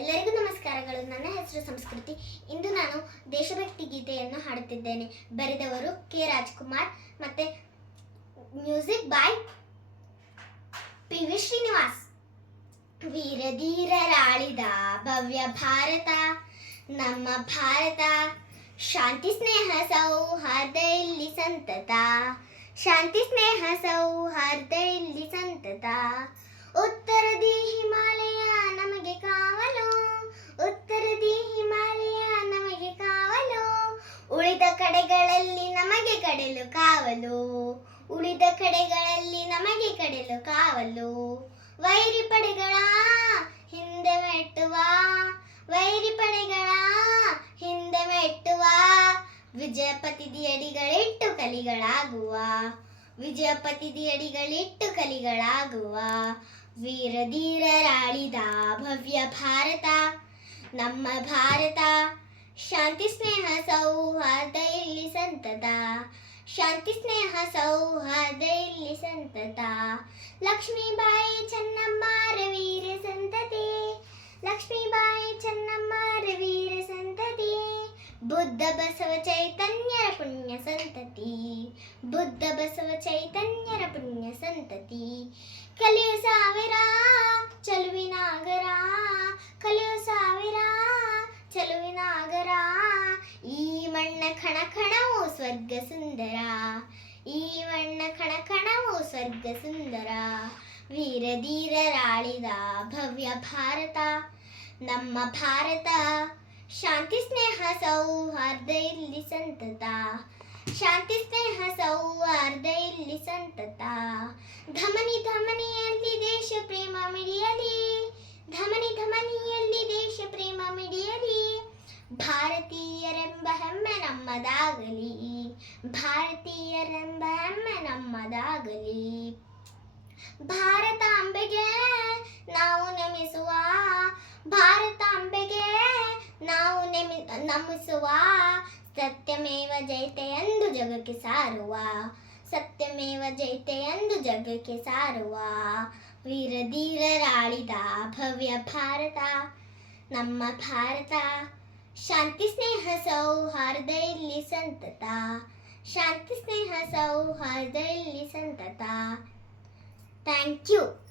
ಎಲ್ಲರಿಗೂ ನಮಸ್ಕಾರಗಳು. ನನ್ನ ಹೆಸರು ಸಂಸ್ಕೃತಿ. ಇಂದು ನಾನು ದೇಶಭಕ್ತಿ ಗೀತೆಯನ್ನು ಹಾಡುತ್ತಿದ್ದೇನೆ. ಬರೆದವರು ಕೆ ರಾಜ್ಕುಮಾರ್ ಮತ್ತೆ ಮ್ಯೂಸಿಕ್ ಬಾಯ್ ಪಿ.ವಿ. ಶ್ರೀನಿವಾಸ್. ವೀರಧೀರರಾಳಿದ ಭವ್ಯ ಭಾರತ ನಮ್ಮ ಭಾರತ, ಶಾಂತಿ ಸ್ನೇಹ ಸೌಹಾರ್ದ ಇಲ್ಲಿ ಸಂತತ, ಶಾಂತಿ ಸ್ನೇಹ ಸೌಹಾರ್ದ ಇಲ್ಲಿ ಸಂತತ. ಉತ್ತರದಿ ಹಿಮಾಲಯ ನಮಗೆ ಕಾವಲು, ಉತ್ತರದಿ ಹಿಮಾಲಯ ನಮಗೆ ಕಾವಲು, ಉಳಿದ ಕಡೆಗಳಲ್ಲಿ ನಮಗೆ ಕಡಲು ಕಾವಲು, ಉಳಿದ ಕಡೆಗಳಲ್ಲಿ ನಮಗೆ ಕಡಲು ಕಾವಲು. ವೈರಿ ಪಡೆಗಳ ಹಿಂದೆ ಮೆಟ್ಟುವ, ವೈರಿ ಪಡೆಗಳ ಹಿಂದೆ ಮೆಟ್ಟುವ, ವಿಜಯಪತಿದಿಯಡಿಗಳಿಟ್ಟು ಕಲಿಗಳಾಗುವ, ವಿಜಯಪತಿದಿಯಡಿಗಳಿಟ್ಟು ಕಲಿಗಳಾಗುವ. ವೀರಧೀರರಾಳಿದ ಭವ್ಯ ಭಾರತ ನಮ್ಮ ಭಾರತ, ಶಾಂತಿ ಸ್ನೇಹ ಸೌಹಾರ್ದ ಇಲ್ಲಿ ಸಂತತ, ಶಾಂತಿ ಸ್ನೇಹ ಸೌಹಾರ್ದ ಇಲ್ಲಿ ಸಂತತ. ಲಕ್ಷ್ಮೀಬಾಯಿ ಚೆನ್ನಮ್ಮರ ವೀರ ಸಂತತಿ, ಲಕ್ಷ್ಮೀಬಾಯಿ ಚೆನ್ನಮ್ಮರ ವೀರ ಸಂತತಿ. ಬುದ್ಧ ಬಸವ ಚೈತನ್ಯರ ಪುಣ್ಯ ಸಂತತಿ, ಬುದ್ಧ ಬಸವ ಚೈತನ್ಯರ ಪುಣ್ಯ ಸಂತತಿ. ಕಲಿಯು ಸಾವಿರ ಚಲುವಿನಾಗರ, ಕಲಿಯು ಸಾವಿರ ಚಲುವಿನಾಗರ, ಈ ಮಣ್ಣ ಖಣ ಖಣವು ಸ್ವರ್ಗ ಸುಂದರ, ಈ ಮಣ್ಣ ಖಣ ಖಣವು ಸ್ವರ್ಗ ಸುಂದರ. ವೀರಧೀರರಾಳಿದ ಭವ್ಯ ಭಾರತ ನಮ್ಮ ಭಾರತ, ಶಾಂತಿ ಸ್ನೇಹ ಸೌಹಾರ್ದ ಇಲ್ಲಿ ಸಂತತ, ಶಾಂತಿ ಸ್ನೇಹ ಸೌಹಾರ್ದ ಇಲ್ಲಿ ಸಂತತ. ಧಮನಿ ಧಮನಿಯಲ್ಲಿ ದೇಶ ಪ್ರೇಮ ಮಿಡಿಯಲಿ, ಧಮನಿ ಧಮನಿಯಲ್ಲಿ ದೇಶ ಪ್ರೇಮ ಮಿಡಿಯಲಿ. ಭಾರತೀಯರೆಂಬ ಹೆಮ್ಮೆ ನಮ್ಮದಾಗಲಿ, ಭಾರತೀಯರೆಂಬ ಹೆಮ್ಮೆ ನಮ್ಮದಾಗಲಿ. ಭಾರತಾಂಬೆಗೆ ನಾವು ನಮಿಸುವ, ಭಾರತಾಂಬೆಗೆ ನಾವು ನಮಿಸುವ, ಸತ್ಯಮೇವ ಜಯತೆ ಎಂದು ಜಗಕ್ಕೆ ಸಾರುವ, ಸತ್ಯಮೇವ ಜಯತೆ ಎಂದು ಜಗಕ್ಕೆ ಸಾರುವ. ವೀರಧೀರರಾಳಿದ ಭವ್ಯ ಭಾರತ ನಮ್ಮ ಭಾರತ, ಶಾಂತಿ ಸ್ನೇಹ ಸೌಹಾರ್ದ ಇಲ್ಲಿ ಸಂತತ, ಶಾಂತಿ ಸ್ನೇಹ ಸೌಹಾರ್ದ ಇಲ್ಲಿ ಸಂತತ. Thank you.